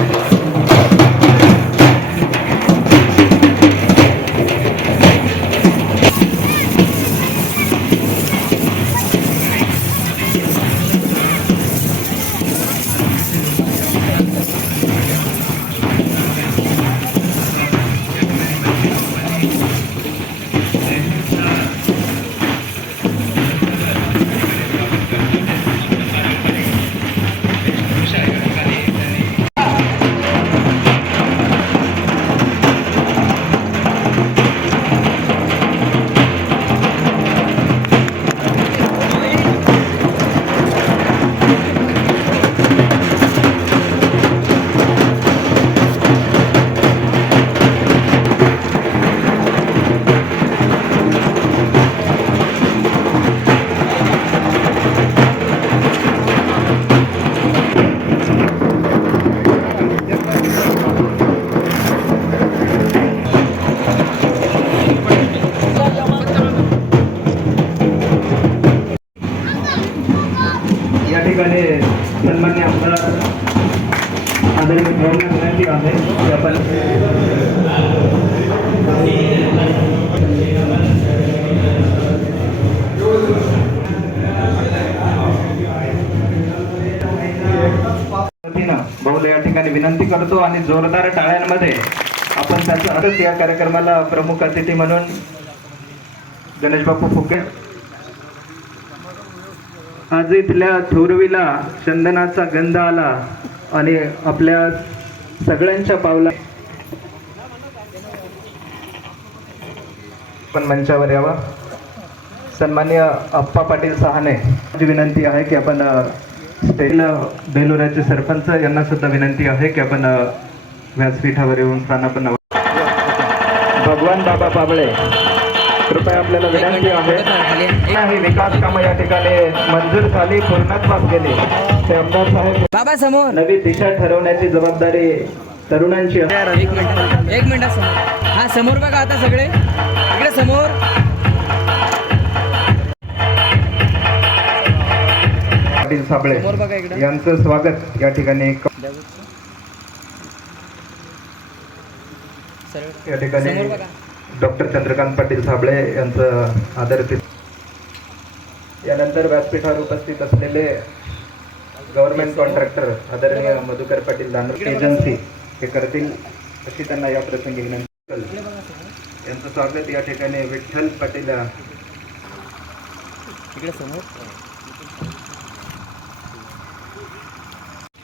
या आपण या कार्यक्रमाला प्रमुख अतिथी म्हणून गणेश बापू फुके आज इथल्या थोरवीला चंदनाचा गंध आला आणि आपल्या सगळ्यांच्या पावला पण मंचावर यावा. सन्मान्य अप्पा पाटील सहाने. विनंती आहे की आपण स्टेल बेलोऱ्याचे सरपंच यांना सुद्धा विनंती आहे की आपण व्यासपीठावर येऊन स्थानापन्न भगवान बाबा पाबळे कृपया आपल्याला विनंती आहे. नाही विकास कामं या ठिकाणी मंजूर झाली पूर्णत्वास गेली. ते आमदार साहेब बाबा समोर. नवी दिशा ठरवण्याची जबाबदारी तरुणांची. एक मिनिट एक मिनिट समोर. हा समोर बघा आता सगळे. इकडे समोर. पाटील साबळे यांचं स्वागत या ठिकाणी. या ठिकाणी डॉक्टर चंद्रकांत पाटील साबळे यांचं आदर यानंतर व्यासपीठावर उपस्थित असलेले गव्हर्नमेंट कॉन्ट्रॅक्टर आदरणीय मधुकर पाटील दानवे एजन्सी हे करतील अशी त्यांना या प्रसंगी विनंती यांचं स्वागत या ठिकाणी विठ्ठल पाटील इकडे समोर.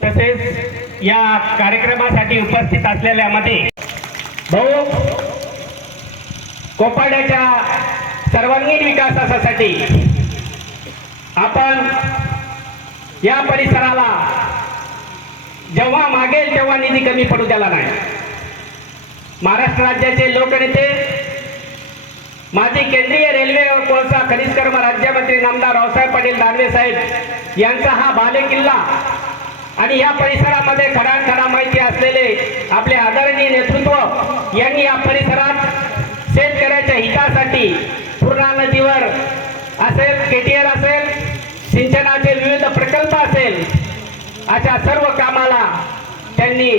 तसेच या कार्यक्रमासाठी उपस्थित असलेल्यामध्ये भाऊ कोपाड्याच्या सर्वांगीण विकासासाठी आपण या परिसराला जेव्हा मागेल तेव्हा निधी कमी पडू द्याला नाही. महाराष्ट्र राज्याचे लोकनेते माजी केंद्रीय रेल्वे व कोळसा खनिज कर्म राज्यमंत्री नामदार रावसाहेब पाटील दानवे साहेब यांचा हा बाले किल्ला आणि या परिसरामध्ये खडाखडा माहिती असलेले आपले आदरणीय नेतृत्व यांनी या परिसरात शेतकऱ्याच्या हितासाठी पूर्णा नदीवर असेल केटीआर असेल सिंचनाचे विविध प्रकल्प असेल अशा सर्व कामाला त्यांनी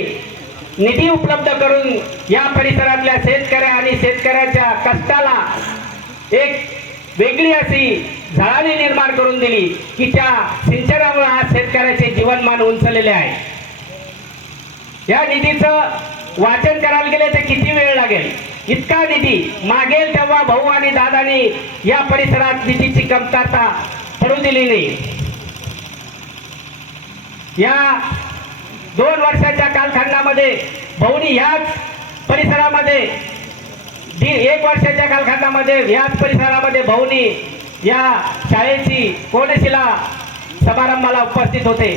निधी उपलब्ध करून या परिसरातल्या शेतकऱ्या आणि शेतकऱ्याच्या कष्टाला एक वेगळी अशी झळाळी निर्माण करून दिली की त्या सिंचनामुळे आज शेतकऱ्याचे जीवनमान उंचलेले आहे. या निधीचं वाचन करायला गेले तर किती वेळ लागेल? इतका निधी मागेल तेव्हा भाऊ आणि दादानी या परिसरात निधीची कमतरता पडू दिली नाही. या दोन वर्षाच्या कालखंडामध्ये भाऊनी ह्याच परिसरामध्ये एक वर्षाच्या कालखंडामध्ये याच परिसरामध्ये भाऊनी या शाळेची कोणशिला समारंभाला उपस्थित होते.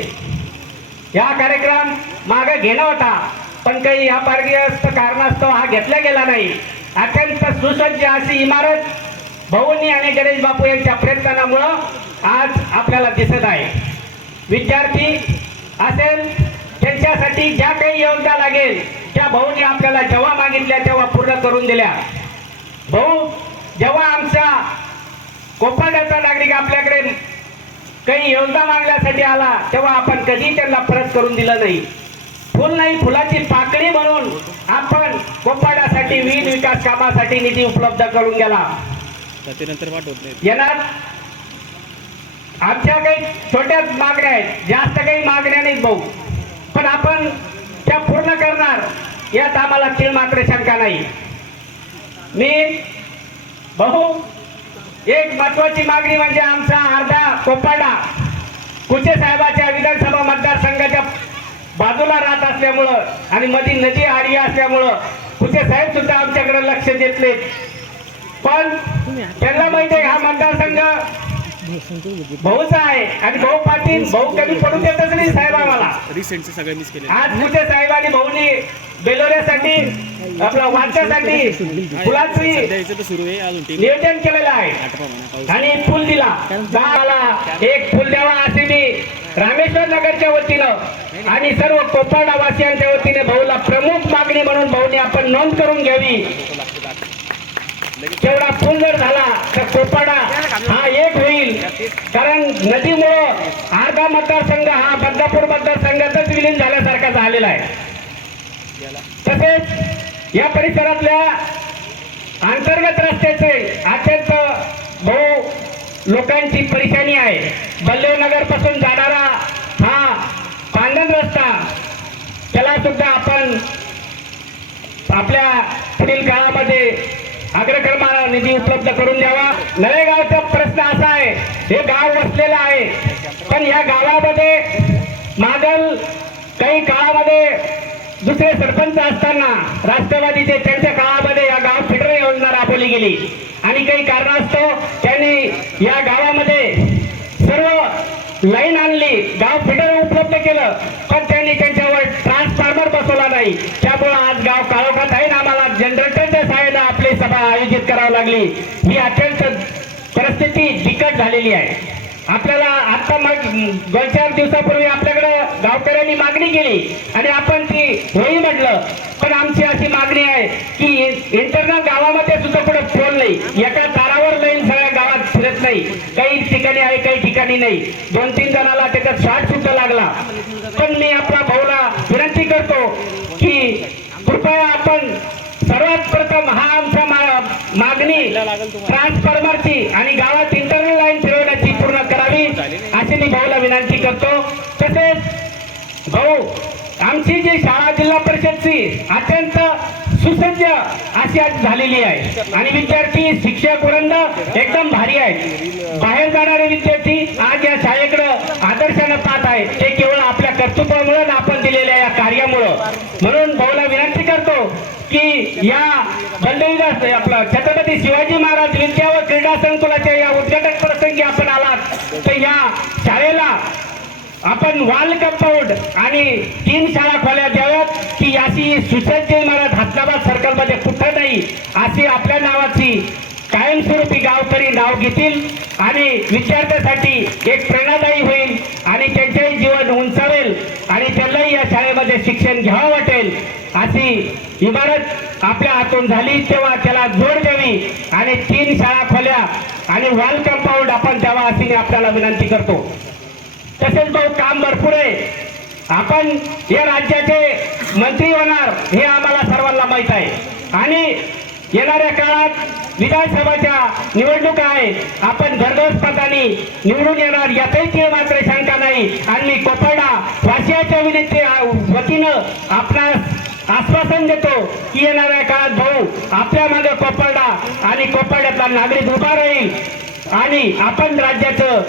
या कार्यक्रम मागे घेणं होता. पण काही अपारग्यस्त कारणास्तव हा घेतला गेला नाही. अत्यंत सुसज्ज अशी इमारत भाऊंनी आणि गणेश बापू यांच्या प्रयत्नामुळं आज आपल्याला दिसत आहे. विद्यार्थी असेल त्यांच्यासाठी ज्या काही योजना लागेल त्या भाऊनी आपल्याला जेव्हा मागितल्या तेव्हा पूर्ण करून दिल्या. भाऊ जेव्हा आमचा कोपाड्याचा नागरिक आपल्याकडे काही योजना मागण्यासाठी आला तेव्हा आपण कधी त्यांना परत करून दिलं नाही. फुल नाही फुलाची पाकळी म्हणून आपण कोपाडासाठी विविध विकास कामासाठी निधी उपलब्ध करून गेला. येणार? आमच्या काही छोट्याच मागण्या आहेत. जास्त काही मागण्या नाहीत भाऊ. पण आपण त्या पूर्ण करणार यात आम्हाला तीळ मात्र शंका नाही. मी भाऊ एक महत्वाची मागणी म्हणजे आमचा अर्धा कोपाडा कुचे साहेबाच्या विधानसभा मतदारसंघाच्या बाजूला राहत असल्यामुळं आणि मध्ये नदी आडी असल्यामुळं. कुचे साहेब सुद्धा आमच्याकडे लक्ष देत नाहीत पण त्यांना माहिती आहे हा मतदारसंघ भाऊचा आहे आणि भाऊ पाटील भाऊ कमी पडू देतच नाही साहेब आम्हाला. आज कुठे साहेबांनी भाऊनी बेलोऱ्यासाठी आपलं वाच्यासाठी फुलाची नियोजन केलेलं आहे. आणि फुल दिला. एक फुल द्यावा असे मी रामेश्वर नगरच्या वतीनं आणि सर्व कोपाडा वासियांच्या वतीने भाऊला प्रमुख मागणी म्हणून भाऊने आपण नोंद करून घ्यावी. तेवढा फुल जर झाला तर कोपाडा हा एक होईल. कारण नदीमुळं अर्धा मतदारसंघ हा बदलापूर मतदारसंघातच विलीन झाल्यासारखा झालेला आहे. तसेच या परिसरातल्या अंतर्गत रस्त्याचे अत्यंत भाऊ लोकांची परेशानी आहे. बल्लेवनगरपासून जाणारा हा पांढन रस्ता त्याला सुद्धा आपण आपल्या पुढील काळामध्ये अग्रक्रमाला निधी उपलब्ध करून द्यावा. नळेगावचा प्रश्न असा आहे हे गाव वसलेलं आहे. पण या गावामध्ये मागल काही काळामध्ये दुसरे सरपंच असताना राष्ट्रवादीचे त्यांच्या काळामध्ये या गाव फिडर योजना राबवली गेली. आणि काही कारणास्तव त्यांनी या गावामध्ये सर्व लाईन आणली गाव फिडर उपलब्ध केलं पण त्यांनी त्यांच्यावर ट्रान्सफॉर्मर बसवला नाही. त्यामुळं आज गाव काळोखात आहे ना आम्हाला जनरेटरच्या सहाय्यानं आपली सभा आयोजित करावी लागली. ही अत्यंत परिस्थिती बिकट झालेली आहे. आपल्याला आता मग दोन चार दिवसापूर्वी आपल्याकडं गावकऱ्यांनी मागणी केली आणि आपण ती होई म्हटलं. पण आमची अशी मागणी आहे की इंटरनल गावामध्ये सुद्धा कुठे फोन नाही. एका तारावर लाईन सगळ्या गावात फिरत नाही. काही ठिकाणी आहे काही ठिकाणी नाही. दोन तीन जणाला त्याच्यात शॉर्ट सुद्धा लागला. पण मी आपला भाऊला विनंती करतो की कृपया आपण सर्वात प्रथम हा आमचा मागणी ट्रान्सफॉर्मरची आणि गावात इंटरनल लाईन फिरवण्याची पूर्ण करावी अशी मी भाऊला विनंती करतो तसेच भाऊ आमची जी शाळा जिल्हा परिषदची अत्यंत सुसज्ज अशी आज झालेली आहे. आणि विद्यार्थी शिक्षक वृंद एकदम भारी आहे बाहेर जाणारे विद्यार्थी आज या शाळेकडे आदर्शानं पाहत आहे ते केवळ आपल्या कर्तृत्वामुळे आपण दिलेल्या या कार्यामुळं. म्हणून भाऊला विनंती करतो की या बंडईदास आपलं छत्रपती शिवाजी महाराज विद्या व क्रीडा संकुलाच्या या उद्घाटन प्रसंगी आपण आलात तर या शाळेला आपण वाल कंपाऊंड आणि तीन शाळा खोल्या द्याव्यात की अशी सुसज्ज इमारत हसनाबाद सर्कलमध्ये कुठं नाही अशी आपल्या नावाची कायमस्वरूपी गावकरी नाव घेतील आणि विद्यार्थ्यासाठी एक प्रेरणादायी होईल आणि त्यांचेही जीवन उंचावेल आणि त्यांनाही या शाळेमध्ये शिक्षण घ्यावं वाटेल अशी इमारत आपल्या हातून झाली तेव्हा त्याला जोड द्यावी आणि तीन शाळा खोल्या आणि वाल कंपाऊंड आपण द्यावा अशी मी आपल्याला विनंती करतो. तसेच भाऊ काम भरपूर आहे. आपण या राज्याचे मंत्री होणार हे आम्हाला सर्वांना माहीत आहे. आणि येणाऱ्या काळात विधानसभाच्या निवडणुका आहे. आपण घरदोस निवडून येणार यातही मात्र शंका नाही. आणि मी कोपर्डा वाशियाच्या विनंती वतीनं आपणास आश्वासन देतो की येणाऱ्या काळात भाऊ आपल्या मागे कोपर्डा आणि कोपर्ड्यातला नागरिक उभा राहील. आणि आपण राज्याचं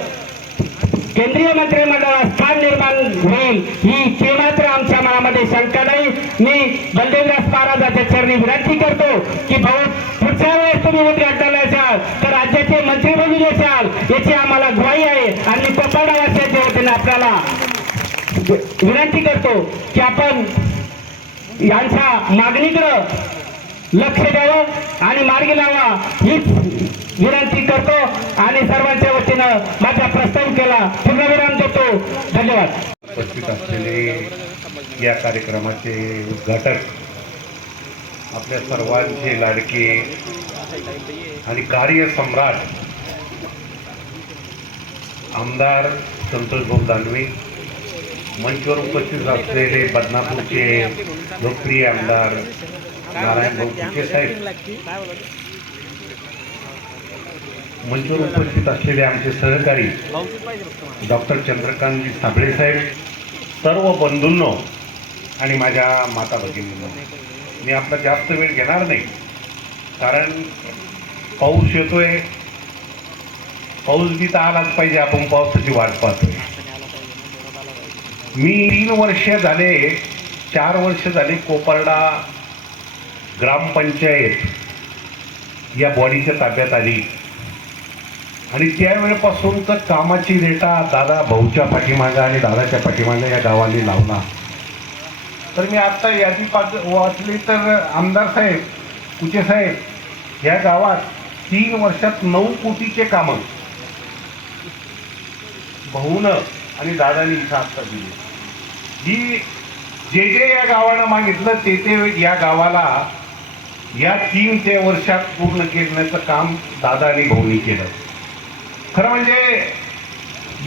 केंद्रीय मंत्रिमंडळात स्थान निर्माण होईल ही केवळ आमच्या मनामध्ये शंका नाही. मी बलदेवदास महाराजाच्या चरणी विनंती करतो की भाऊ पुढच्या वेळेस तुम्ही उद्घाटनाला असाल तर राज्याचे मंत्री बनून असाल याची आम्हाला ग्वाही आहे आणि मी कोपाडा होते वतीने आपल्याला विनंती करतो की आपण यांच्या मागणीकडं लक्ष द्यावं आणि मार्गी लावा. हीच विनंती करतो आणि सर्वांच्या वतीनं माझा प्रस्ताव केला. पूर्णविराम देतो धन्यवाद. उपस्थित असलेले या कार्यक्रमाचे उद्घाटक आपल्या सर्वांचे लाडके आणि कार्यसम्राट आमदार संतोषभाऊ दानवे मंचवर उपस्थित असलेले बदनापूरचे लोकप्रिय आमदार नारायण भाऊ साहेब? मंचवर उपस्थित असलेले आमचे सहकारी डॉक्टर चंद्रकांतजी साबळे साहेब सर्व बंधूंनो आणि माझ्या माता भगिनींनो मी आपला जास्त वेळ घेणार नाही कारण पाऊस येतोय. पाऊस बी तर आलाच पाहिजे आपण पावसाची वाट पाहतोय. मी तीन वर्ष झाले चार वर्ष झाले कोपर्डा ग्रामपंचायत या बॉडीच्या ताब्यात आली. आणि त्यावेळेपासूनच कामाची रेटा दादा भाऊच्या पाठीमागं आणि दादाच्या पाठीमागं या गावाने लावला तर मी आत्ता यादी पाच वाचली तर आमदार साहेब कुचे साहेब या गावात तीन वर्षात नऊ कोटीचे कामं. भाऊनं आणि दादानी इथं आत्ता दिली. ही जे जे या गावानं मागितलं ते ते या गावाला या तीन ते वर्षात पूर्ण करण्याचं काम दादा आणि भाऊनी केलं. खरं म्हणजे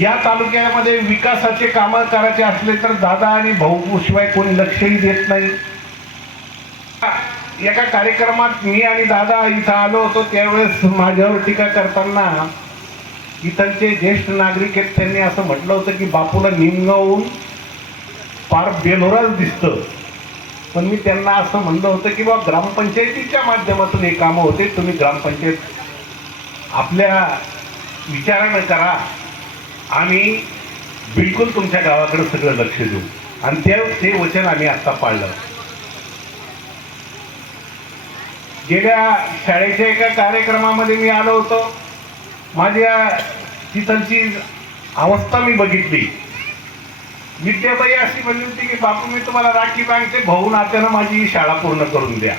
या तालुक्यामध्ये विकासाचे कामं करायचे असले तर दादा आणि भाऊ शिवाय कोणी लक्षही देत नाही. एका कार्यक्रमात मी आणि दादा इथं आलो होतो त्यावेळेस माझ्यावर टीका करताना इथलचे ज्येष्ठ नागरिक आहेत त्यांनी असं म्हटलं होतं की बापूला निमगावून फार बेलोराच दिसतं. पण मी त्यांना असं म्हणलं होतं की बा ग्रामपंचायतीच्या माध्यमातून हे कामं होते तुम्ही ग्रामपंचायत आपल्या विचारानं करा आम्ही बिलकुल तुमच्या गावाकडे सगळं लक्ष देऊ. आणि ते ते वचन आम्ही आत्ता पाळलं. गेल्या शाळेच्या एका कार्यक्रमामध्ये मी आलो होतो. माझ्या तिथलची अवस्था मी बघितली. विद्याबाई अशी म्हणली होती की बापू मी तुम्हाला राखी बांधते. भाऊ नात्यानं माझी ही शाळा पूर्ण करून द्या.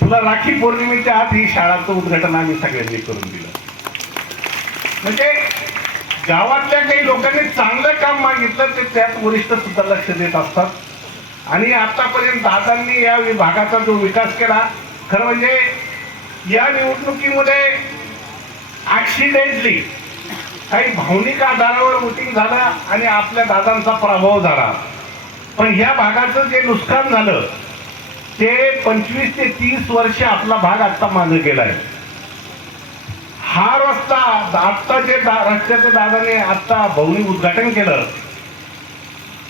तुला राखी पौर्णिमेच्या आत ही शाळाचं उद्घाटन आम्ही सगळ्यांनी करून दिलं. म्हणजे गावातल्या काही लोकांनी चांगलं काम मागितलं ते त्यात वरिष्ठ सुद्धा लक्ष देत असतात. आणि आतापर्यंत दादांनी या विभागाचा जो विकास केला खरं म्हणजे या निवडणुकीमध्ये ॲक्सिडेंटली काही भावनिक आधारावर वोटिंग झालं आणि आपल्या दादांचा प्रभाव झाला. पण ह्या भागाचं जे नुकसान झालं ते पंचवीस ते तीस वर्ष आपला भाग आता मागे आहे हा रस्ता आत्ता जे दा- रस्त्याचं दादाने आत्ता भाऊनी उद्घाटन केलं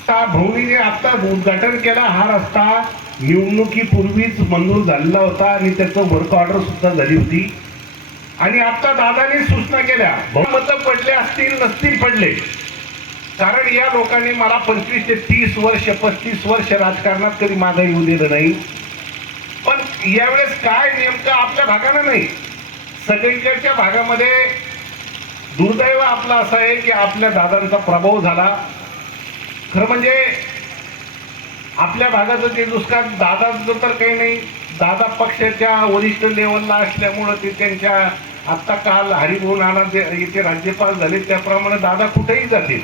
त्या भवनीने आत्ता उद्घाटन केला हा रस्ता निवडणुकीपूर्वीच मंजूर झालेला होता आणि त्याचं वर्क ऑर्डर सुद्धा झाली होती. आणि आत्ता दादाने सूचना केल्या मत पडले असतील नसतील पडले. कारण या लोकांनी मला पंचवीस ते तीस वर्ष पस्तीस वर्ष राजकारणात कधी मागं येऊ दिलं नाही. पण यावेळेस काय नेमकं आपल्या भागानं नाही. सगळीकडच्या भागामध्ये दुर्दैव आपलं असं आहे की आपल्या दादांचा प्रभाव झाला. खरं म्हणजे आपल्या भागाचं ते नुकसान दादाचं तर काही नाही. दादा पक्षाच्या वरिष्ठ लेवलला असल्यामुळं ते त्यांच्या आत्ता काल हरिभाऊ नाना जे इथे राज्यपाल झाले त्याप्रमाणे दादा कुठेही जातील.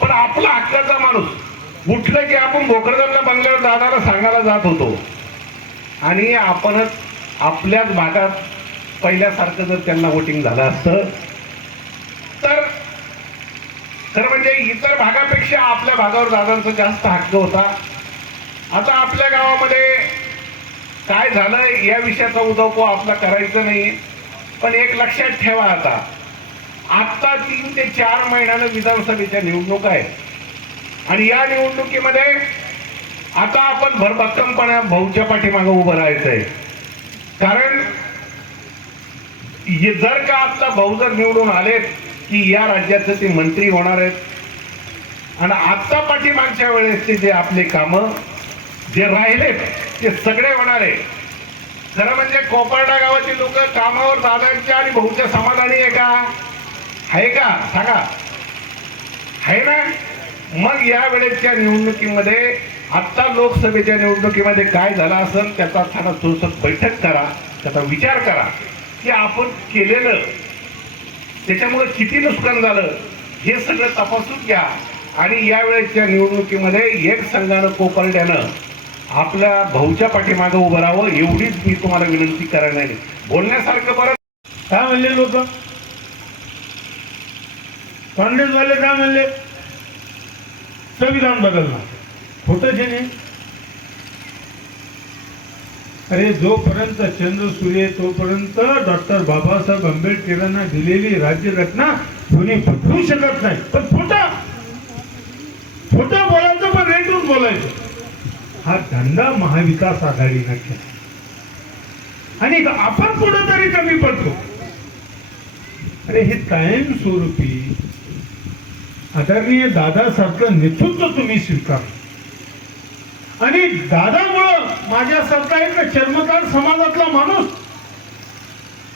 पण आपला हक्काचा माणूस उठलं की आपण भोकरदनला बंगल्यावर दादाला सांगायला जात होतो. आणि आपणच आपल्याच भागात पहिल्यासारखं जर त्यांना वोटिंग झालं असतं तर तर म्हणजे इतर भागापेक्षा आपल्या भागावर दादांचा जास्त हक्क होता. आता आपल्या गावामध्ये काय झालं या विषयाचा उदोपो आपला करायचं नाही पण एक लक्षात ठेवा आता. आत्ता तीन ते चार महिन्यानं विधानसभेच्या निवडणूक आहेत. आणि या निवडणुकीमध्ये आता आपण भरभक्कमपणे भाऊच्या पाठीमागं उभं राहायचंय. कारण जर का आता भाऊ जर निवडून आलेत की या राज्याचे ते मंत्री होणार आहेत. आणि आत्ता पाठीमागच्या वेळेसचे जे आपले कामं जे राहिलेत ते सगळे होणार आहे खरं म्हणजे कोपर्डा गावाची लोक कामावर दादांच्या आणि भाऊच्या समाधानी आहे का? आहे का? सांगा. आहे ना? मग या वेळेच्या निवडणुकीमध्ये आत्ता लोकसभेच्या निवडणुकीमध्ये काय झालं असेल त्याचा थोडा थोडस बैठक करा त्याचा विचार करा. ते आपण केलेलं त्याच्यामुळे किती नुकसान झालं हे सगळं तपासून घ्या. आणि यावेळेसच्या निवडणुकीमध्ये एक संघानं कोपर्ड्यानं आपल्या भाऊच्या पाठीमागं उभं राहावं एवढीच मी तुम्हाला विनंती करायला नाही बोलण्यासारखं बरं. काय म्हणले लोक? काँग्रेसवाले काय म्हणले? संविधान बदलणार. खोटं जे नाही. अरे जोपर्यंत चंद्र सूर्य तोपर्यंत डॉक्टर बाबासाहेब आंबेडकरांना दिलेली राज्यघटना कोणी फुटवू शकत नाही. पण खोटा फोटा बोलायचं पण रेटून बोलायचं. हा धंदा महाविकास आघाडीनं केला. आणि आपण कुठंतरी कमी पडतो. अरे हे कायमस्वरूपी आदरणीय दादासारखं नेतृत्व तुम्ही स्वीकार आणि दादामुळं माझ्यासारखा एक चर्मकार समाजातला माणूस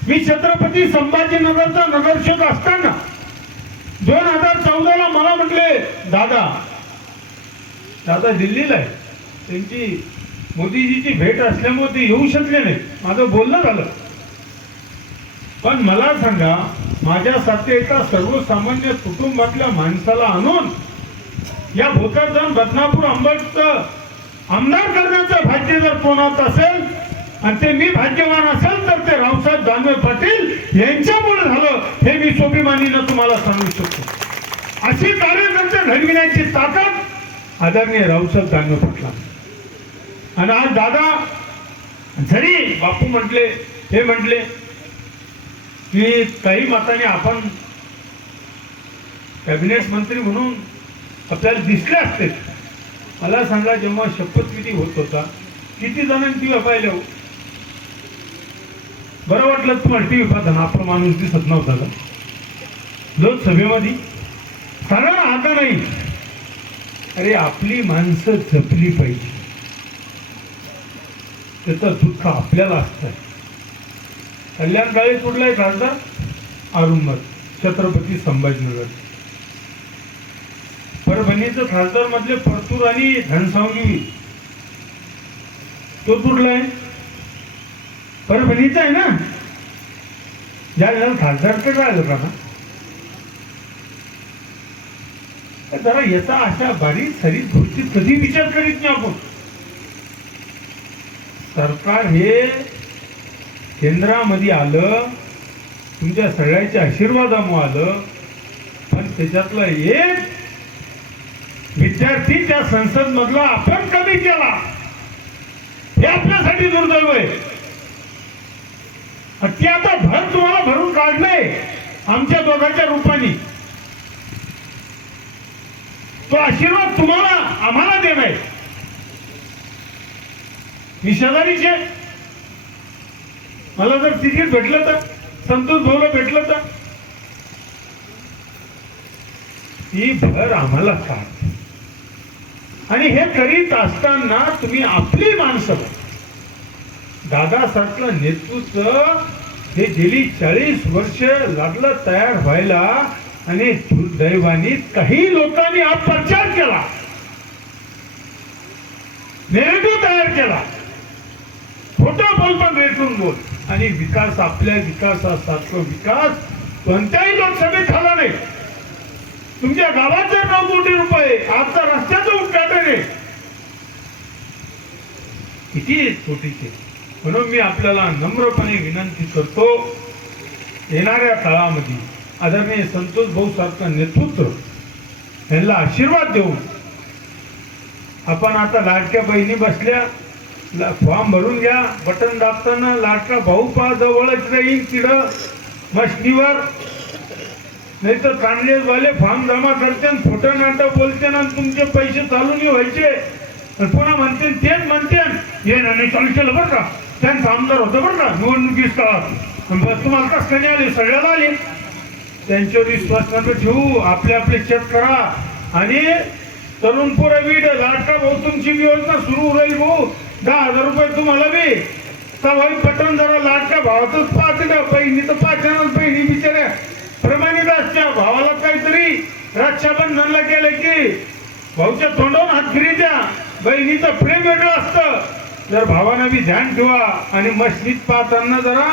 मी छत्रपती संभाजीनगरचा नगरसेवक असताना दोन हजार चौदाला मला म्हटले दादा दादा दिल्लीला आहे. त्यांची मोदीजीची भेट असल्यामुळे ते येऊ शकले नाही. माझं बोलणं झालं. पण मला सांगा माझ्यासारख्या एका सर्वसामान्य कुटुंबातल्या माणसाला आणून या भोकरदन बदनापूर अंबडचं आमदार करण्याचं भाग्य जर कोणात असेल आणि ते मी भाग्यवान असेल तर ते रावसाहेब दानवे पाटील यांच्यामुळे झालं हे मी सोपीमानीनं तुम्हाला सांगू शकतो. अशी कार्यकर्ते घडविण्याची ताकद आदरणीय रावसाहेब दानवे पाटला आणि आज दादा जरी बापू म्हटले हे म्हटले की काही मताने आपण कॅबिनेट मंत्री म्हणून आपल्याला दिसले असते. मला सांगा जेव्हा शपथविधी होत होता किती जणांनी टी व्ही पाहिल्या हो? बरं वाटलं तुम्हाला टी व्ही पाहताना आपला माणूस दिसत नव्हता का? लोकसभेमध्ये सांगा ना आता नाही. अरे आपली माणसं जपली पाहिजे. त्याचं दुःख आपल्याला असतं. कल्याणकाळी कुठला आहे खासदार अरुंबद छत्रपती संभाजीनगर. परभणीचं खासदार मधले परतूर आणि घनसावंगी तो कुठला आहे परभणीचा आहे ना? ज्या वेळेला खासदार तर राहिलं का ना. जरा येता अशा बारीक सरीत गोष्टी कधी विचार करीत नाही आपण. सरकार हे केंद्रामध्ये आलं तुमच्या सगळ्याच्या आशीर्वादामुळे आलं पण त्याच्यातलं एक विद्यार्थी त्या संसद मधला आपण कमी केला. हे आपल्यासाठी दुर्दैव आहे. ते आता भर तुम्हाला भरून काढलंय आमच्या दोघांच्या रूपाने. तो आशीर्वाद तुम्हाला आम्हाला देणार मी शेजारीचे मला जर तिकीट भेटलं तर संतोष भाऊला भेटलं तर. ही भर आम्हाला काढ आणि हे करीत असताना तुम्ही आपली माणसं दादासारखं नेतृत्व हे गेली चाळीस वर्ष लागलं तयार व्हायला आणि दुर्दैवाने काही लोकांनी हा प्रचार केला. नेरेटिव्ह तयार केला. खोटं बोल पण रेटून बोल. आणि विकास आपल्या विकासासारखं विकास कोणत्याही लोकसभेत झाला नाही. तुमच्या गावात जर नऊ कोटी रुपये आजचा रस्त्याचं उद्घाटन आहे. किती कोटीचे? म्हणून मी आपल्याला नम्रपणे विनंती करतो येणाऱ्या काळामध्ये आदरणीय संतोष भाऊ सारखं नेतृत्व यांना आशीर्वाद देऊन आपण आता लाडक्या बहिणी बसल्या ला- फॉर्म भरून घ्या बटन दाबताना लाडका भाऊ पा जवळच राहील तिडं मशनीवर. नाही तर कांडलेवाले फॉर्म जमा करते आणि नाटक बोलते आणि तुमचे पैसे चालू नाही व्हायचे. पुन्हा म्हणते तेच म्हणते हे नाही चालू केलं बरं का? त्यांचं आमदार होतं बरं का? निवडणुकीस काळात आणि बस तुम्हाला कसं काय नाही आले? सगळ्याला आले. त्यांच्यावर विश्वास नका ठेवू. आपले आपले चेक करा. आणि तरुण पोरं बीड भाऊ तुमची योजना सुरू राहील भाऊ. दहा हजार रुपये तुम्हाला बी. सवाई पटन जरा लाटका भावातच पाच का? बहिणी तर पाच ना बहिणी बिचाऱ्या. प्रमाणित भावाला काहीतरी रक्षाबंधनला केलं की भाऊच्या तोंडावर हात फिरी द्या बहिणीचं प्रेम वेगळं असतं. जर भावानं बी ध्यान ठेवा आणि मस्जिद पाहताना जरा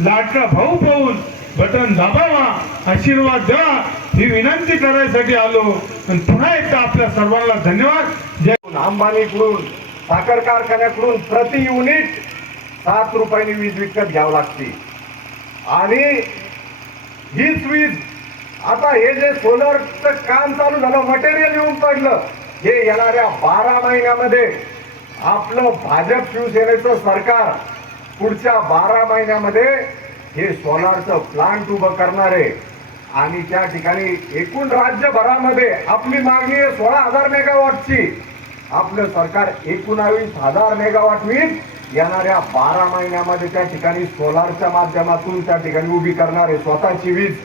लाटका भाऊ पाहून बटन दाबावा आशीर्वाद द्या ही विनंती करायसाठी आलो. आणि पुन्हा एकदा आपल्या सर्वांना धन्यवाद. जय अंबानीकडून साखर कारखान्याकडून प्रति युनिट सात रुपयांनी वीज विकत घ्यावं लागते. आणि हीच वीज. आता हे जे सोलरचं काम चालू झालं मटेरियल येऊन पडलं हे येणाऱ्या बारा महिन्यामध्ये आपलं भाजप शिवसेनेचं सरकार पुढच्या बारा महिन्यामध्ये हे सोलारचं प्लांट उभं करणार आहे. आणि त्या ठिकाणी एकूण राज्यभरामध्ये आपली मागणी आहे सोळा हजार मेगावॉटची आपलं सरकार एकोणावीस हजार मेगावॉट वीज येणाऱ्या बारा महिन्यामध्ये त्या ठिकाणी सोलारच्या माध्यमातून त्या ठिकाणी उभी करणार आहे स्वतःची वीज.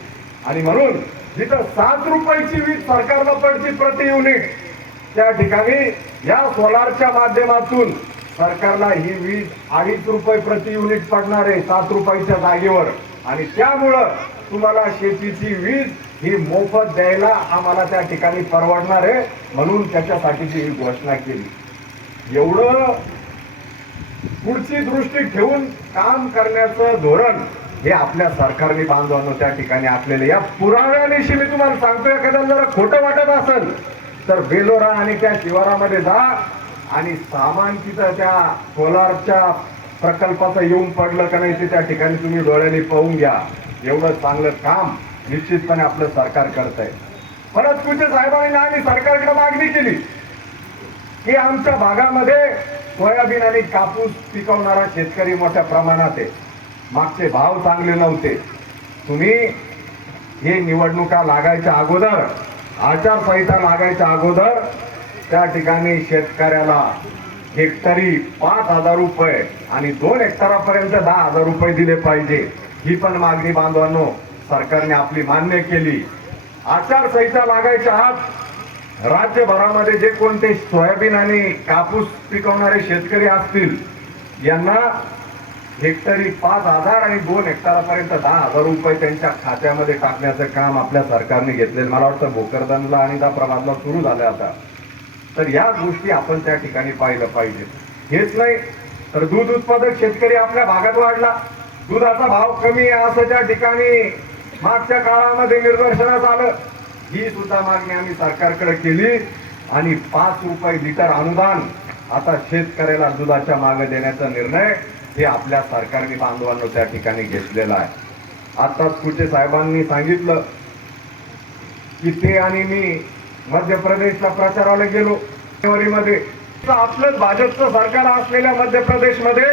आणि म्हणून जिथं सात रुपयाची वीज सरकारला पडची प्रति युनिट त्या ठिकाणी या सोलारच्या माध्यमातून सरकारला ही वीज अडीच रुपये प्रति युनिट पडणार आहे सात रुपयाच्या जागेवर. आणि त्यामुळं तुम्हाला शेतीची वीज ही मोफत द्यायला आम्हाला त्या ठिकाणी परवडणार आहे. म्हणून त्याच्यासाठीची ही घोषणा केली. एवढं पुढची दृष्टी ठेवून काम करण्याचं धोरण हे आपल्या सरकारने बांधवांनो त्या ठिकाणी आखलेले या पुराव्यानिशी मी तुम्हाला सांगतो एखाद्याला जरा खोटं वाटत असेल तर बेलोरा आणि त्या शिवारामध्ये जा आणि सामान तिथं त्या सोलारच्या प्रकल्पाचं येऊन पडलं का नाही ते त्या ठिकाणी तुम्ही डोळ्याने पाहून घ्या. एवढं चांगलं काम निश्चितपणे आपलं सरकार करत आहे परत तुझ्या साहेबांनी आणि सरकारकडे मागणी केली. की आमच्या भागामध्ये सोयाबीन आणि कापूस पिकवणारा शेतकरी मोठ्या प्रमाणात आहे. मागचे भाव चांगले नव्हते. तुम्ही हे निवडणुका लागायच्या अगोदर आचारसंहिता लागायच्या अगोदर त्या ठिकाणी शेतकऱ्याला हेक्टरी पाच हजार रुपये आणि दोन हेक्टरापर्यंत दहा हजार रुपये दिले पाहिजे. ही पण मागणी बांधवांनो सरकारने आपली मान्य केली. आचारसंहिता लागायच्या आत राज्यभरामध्ये जे कोणते सोयाबीन आणि कापूस पिकवणारे शेतकरी असतील यांना हेक्टरी पाच हजार आणि दोन हेक्टरापर्यंत दहा हजार रुपये त्यांच्या खात्यामध्ये टाकण्याचं काम आपल्या सरकारने घेतलेलं मला वाटतं भोकरदनला आणि प्रभातला सुरू झालं आता. तर या गोष्टी आपण त्या ठिकाणी पाहिलं पाहिजे. हेच नाही तर दूध उत्पादक शेतकरी आपल्या भागात वाढला. दुधाचा भाव कमी आहे असं त्या ठिकाणी मागच्या काळामध्ये निदर्शनास आलं ही सुद्धा मागणी आम्ही सरकारकडे केली आणि पाच रुपये लिटर अनुदान आता शेतकऱ्याला दुधाच्या मागे देण्याचा निर्णय हे आपल्या सरकारने बांधवांनो त्या ठिकाणी घेतलेला आहे. आताच कुठे साहेबांनी सांगितलं की ते आणि मी मध्य प्रदेशला प्रचाराला गेलो. जानेवारीमध्ये तर भाजपचं सरकार असलेल्या मध्य प्रदेशमध्ये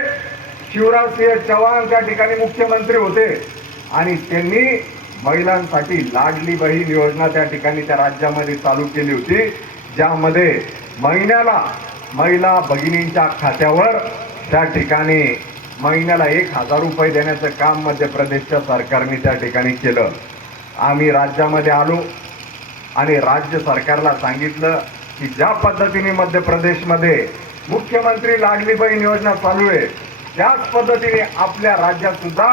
शिवराज सिंह चव्हाण त्या ठिकाणी मुख्यमंत्री होते आणि त्यांनी महिलांसाठी लाडली बहीण योजना त्या ठिकाणी त्या राज्यामध्ये चालू केली होती ज्यामध्ये महिन्याला महिला भगिनींच्या खात्यावर त्या ठिकाणी महिन्याला एक हजार रुपये देण्याचं काम मध्य प्रदेशच्या सरकारने त्या ठिकाणी केलं. आम्ही राज्यामध्ये आलो आणि राज्य सरकारला सांगितलं की ज्या पद्धतीने मध्य प्रदेशमध्ये मुख्यमंत्री लाडली बहीण योजना चालू आहे त्याच पद्धतीने आपल्या राज्यात सुद्धा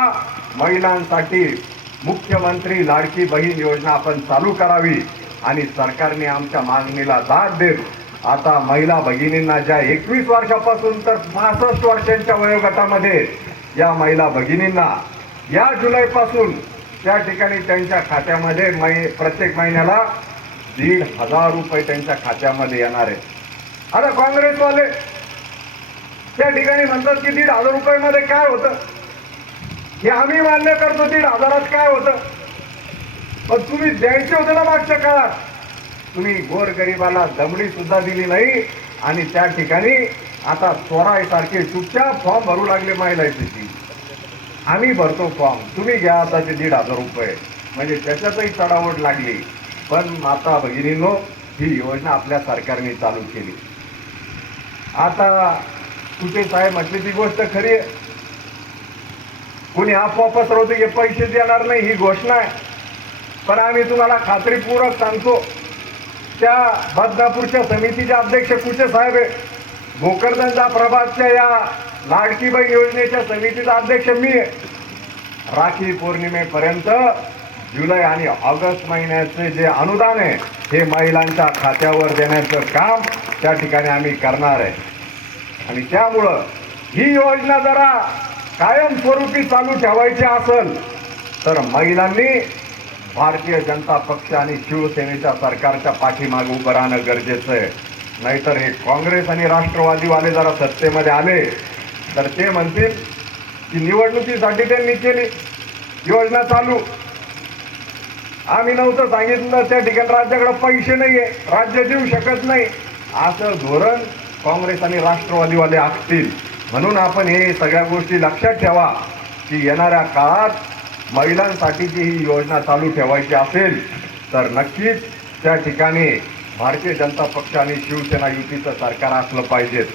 महिलांसाठी मुख्यमंत्री लाडकी बहीण योजना आपण चालू करावी आणि सरकारने आमच्या मागणीला दाद देत आता महिला भगिनींना ज्या एकवीस वर्षापासून तर पासष्ट वर्षांच्या वयोगटामध्ये या महिला भगिनींना या जुलैपासून त्या ठिकाणी त्यांच्या खात्यामध्ये मै प्रत्येक महिन्याला दीड हजार रुपये त्यांच्या खात्यामध्ये येणार आहे आता काँग्रेसवाले त्या ठिकाणी म्हणतात की दीड हजार रुपयामध्ये काय होतं? हे आम्ही मान्य करतो दीड हजारात काय होतं? पण तुम्ही द्यायचे होते ना मागच्या काळात. तुम्ही गोर गरिबाला दमडी सुद्धा दिली नाही आणि त्या ठिकाणी आता सारखे चुपचाप फॉर्म भरू लागले महिलाची. आम्ही भरतो फॉर्म. तुम्ही घ्या आता ते दीड हजार रुपये. म्हणजे त्याच्यातही चढावट लागली. पण माता भगिनीनो ही योजना आपल्या सरकारने चालू केली. आता कुठे साहेब म्हटली ती गोष्ट खरी आहे? कुणी आपोआपच पसरवते की पैसे देणार नाही ही घोषणा आहे. पण आम्ही तुम्हाला खात्रीपूर्वक सांगतो त्या बदनापूरच्या समितीचे अध्यक्ष कुठे साहेब आहे? भोकरदनचा प्रभातच्या या लाडकीबाई योजनेच्या समितीचा अध्यक्ष मी आहे. राखी पौर्णिमेपर्यंत जुलै आणि ऑगस्ट महिन्याचे जे अनुदान आहे हे महिलांच्या खात्यावर देण्याचं काम त्या ठिकाणी आम्ही करणार आहे. आणि त्यामुळं ही योजना जरा कायमस्वरूपी चालू ठेवायची असेल तर महिलांनी भारतीय जनता पक्ष आणि शिवसेनेच्या सरकारच्या पाठीमागे उभं राहणं गरजेचं आहे. नाहीतर हे काँग्रेस आणि राष्ट्रवादीवाले जरा सत्तेमध्ये आले तर ते म्हणतील की निवडणुकीसाठी त्यांनी केली योजना चालू. आम्ही नव्हतं सांगितलं त्या ठिकाणी राज्याकडे पैसे नाहीये राज्य देऊ शकत नाही. असं धोरण काँग्रेस आणि राष्ट्रवादीवाले आखतील. म्हणून आपण हे सगळ्या गोष्टी लक्षात ठेवा की येणाऱ्या काळात महिलांसाठीची ही योजना चालू ठेवायची असेल तर नक्कीच त्या ठिकाणी भारतीय जनता पक्ष आणि शिवसेना युतीचं सरकार असलं पाहिजे.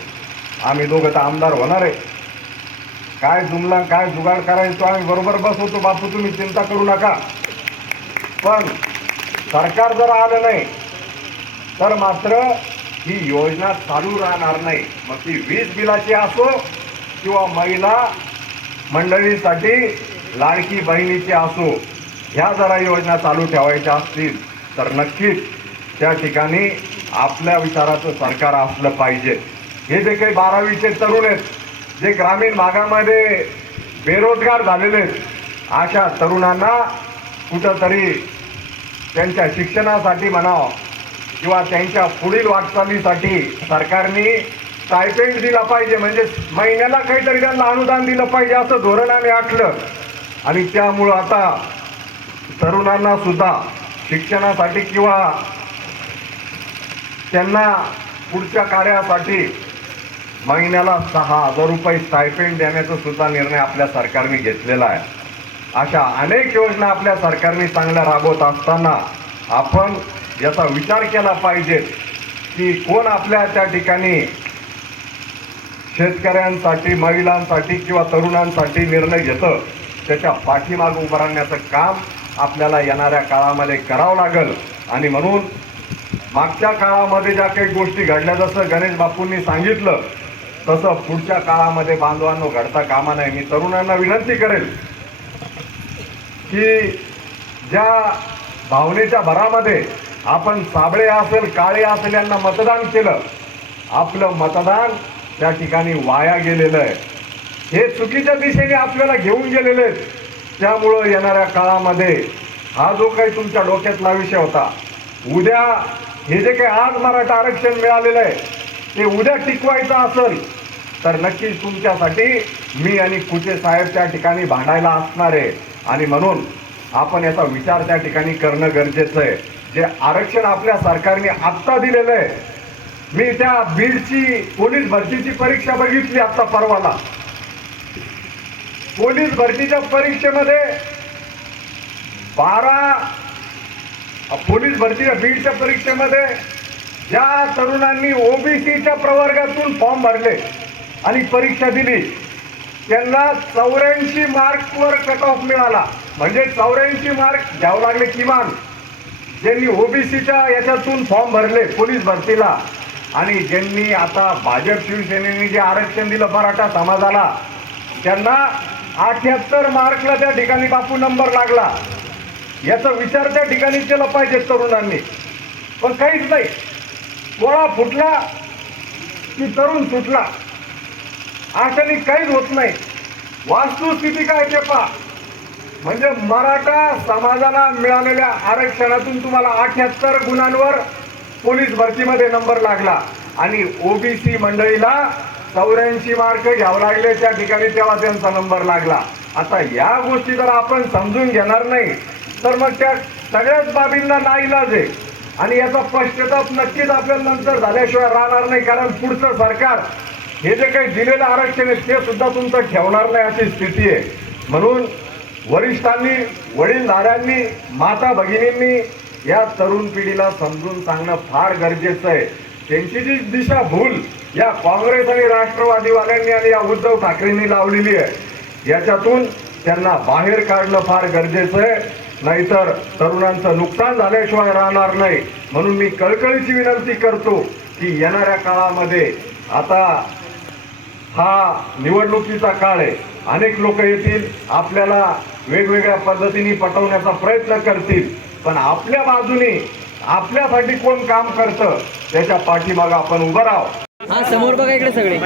आम्ही दोघं तर आमदार होणार आहे. काय जुमला काय जुगाड करायचो आम्ही बरोबर बसवतो बापू तुम्ही चिंता करू नका. पण सरकार जर आलं नाही तर मात्र ही योजना चालू राहणार नाही. मग ती वीज बिलाची असो किंवा महिला मंडळीसाठी लाडकी बहिणीची असो ह्या जरा योजना चालू ठेवायच्या असतील तर नक्कीच त्या ठिकाणी आपल्या विचाराचं सरकार असलं पाहिजे. हे जे काही बारावीचे तरुण आहेत जे ग्रामीण भागामध्ये बेरोजगार झालेले आहेत अशा तरुणांना कुठंतरी त्यांच्या शिक्षणासाठी म्हणावं किंवा त्यांच्या पुढील वाटचालीसाठी सरकारने स्टायपेंड दिला पाहिजे. म्हणजे महिन्याला काहीतरी त्यांना अनुदान दिलं पाहिजे असं धोरण आम्ही आखलं. आणि त्यामुळं आता तरुणांना सुद्धा शिक्षणासाठी किंवा त्यांना पुढच्या कार्यासाठी महिन्याला सहा हजार रुपये स्टायपेंड देण्याचा सुद्धा निर्णय आपल्या सरकारने घेतलेला आहे. अशा अनेक योजना आपल्या सरकारने चांगल्या राबवत असताना आपण याचा विचार केला पाहिजे की कोण आपल्या त्या ठिकाणी शेतकऱ्यांसाठी महिलांसाठी किंवा तरुणांसाठी निर्णय घेतं त्याच्या पाठीमागं उभं राहण्याचं काम आपल्याला येणाऱ्या काळामध्ये करावं लागेल. आणि म्हणून मागच्या काळामध्ये ज्या काही गोष्टी घडल्या जसं गणेश बापूंनी सांगितलं तसं पुढच्या काळामध्ये बांधवांनो घडता कामा नाही मी तरुणांना विनंती करेल की ज्या भावनेच्या भरामध्ये आपण साबळे असेल काळे असेल यांना मतदान केलं. आपलं मतदान त्या ठिकाणी वाया गेलेलं आहे. हे चुकीच्या दिशेने आपल्याला घेऊन गेलेले आहेत. त्यामुळं येणाऱ्या काळामध्ये हा जो काही तुमच्या डोक्यातला विषय होता उद्या हे जे काही आज मराठा आरक्षण मिळालेलं आहे ते उद्या टिकवायचं असेल तर नक्कीच तुमच्यासाठी मी आणि कुचे साहेब त्या ठिकाणी भांडायला असणार आहे. आणि म्हणून आपण याचा विचार त्या ठिकाणी करणं गरजेचं आहे. जे आरक्षण आपल्या सरकारने आत्ता दिलेलं आहे मी त्या बीडची पोलीस भरतीची परीक्षा बघितली आत्ता परवाला. पोलीस भरतीच्या परीक्षेमध्ये बारा पोलीस भरतीच्या बीडच्या परीक्षेमध्ये ज्या तरुणांनी ओबीसीच्या प्रवर्गातून फॉर्म भरले आणि परीक्षा दिली. त्यांना चौऱ्याऐंशी मार्कवर कट ऑफ मिळाला. म्हणजे चौऱ्याऐंशी मार्क घ्यावं लागले किमान. ज्यांनी ओबीसीच्या याच्यातून फॉर्म भरले पोलीस भरतीला. आणि ज्यांनी आता भाजप शिवसेनेने जे आरक्षण दिलं मराठा समाजाला त्यांना अठ्याहत्तर मार्कला त्या ठिकाणी बापू नंबर लागला. याचा विचार त्या ठिकाणी केला पाहिजे तरुणांनी. पण काहीच नाही. गोळा फुटला की तरुण सुटला. अशाने काहीच होत नाही. वास्तुस्थिती काय ते पहा. म्हणजे मराठा समाजाला मिळालेल्या आरक्षणातून तुम्हाला अठ्याहत्तर गुणांवर पोलीस भरतीमध्ये नंबर लागला. आणि ओबीसी मंडळीला चौऱ्याऐंशी मार्क घ्यावं लागले. त्या ठिकाणी तेव्हा त्यांचा नंबर लागला. आता या गोष्टी जर आपण समजून घेणार नाही तर मग त्या सगळ्याच बाबींना नाईलाज आहे. आणि याचा पश्चाताप नक्कीच आपल्याला नंतर झाल्याशिवाय राहणार नाही कारण पुढचं सरकार हे जे काही दिलेलं आरक्षण आहे ते सुद्धा तुमचं ठेवणार नाही अशी स्थिती आहे. म्हणून वरिष्ठांनी वडीलधाऱ्यांनी माता भगिनींनी या तरुण पिढीला समजून सांगणं फार गरजेचं आहे. त्यांची जी दिशा भूल या काँग्रेस आणि राष्ट्रवादीवाल्यांनी आणि या उद्धव ठाकरेंनी लावलेली आहे याच्यातून त्यांना बाहेर काढणं फार गरजेचं आहे. नाहीतर तरुणांचं नुकसान झाल्याशिवाय राहणार नाही. म्हणून मी कळकळीची विनंती करतो की येणाऱ्या काळामध्ये आता हा निवडणुकीचा काळ आहे. अनेक लोक येतील आपल्याला वेगवेगळ्या पद्धतीने पटवण्याचा प्रयत्न करतील. पण आपल्या बाजूने आपल्यासाठी कोण काम करतं त्याच्या पाठीमागं आपण उभं राहावं. हा समोर बघा इकडे सगळे.